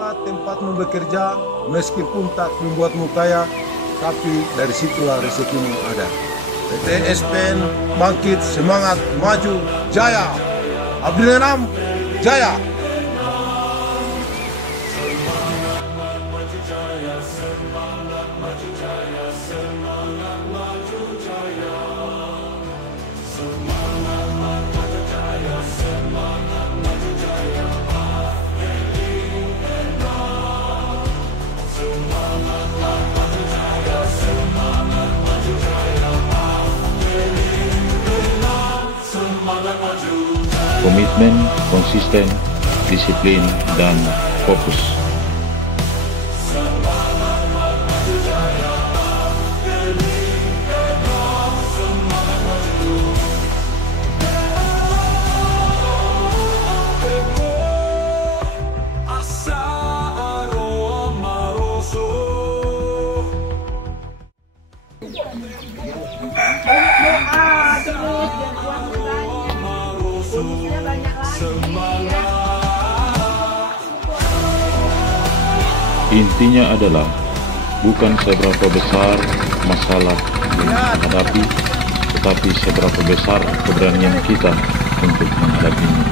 Fokuslah tempatmu bekerja, meskipun tak membuatmu kaya, tapi dari situlah rezekimu ada. PT SPN bangkit, semangat, maju, jaya. Abdi Nenam, jaya. Komitmen, konsisten, disiplin, dan fokus. Intinya adalah bukan seberapa besar masalah yang dihadapi, tetapi seberapa besar keberanian kita untuk menghadapinya.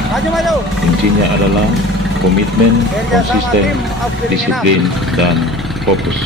Intinya adalah komitmen, konsisten, disiplin, dan fokus.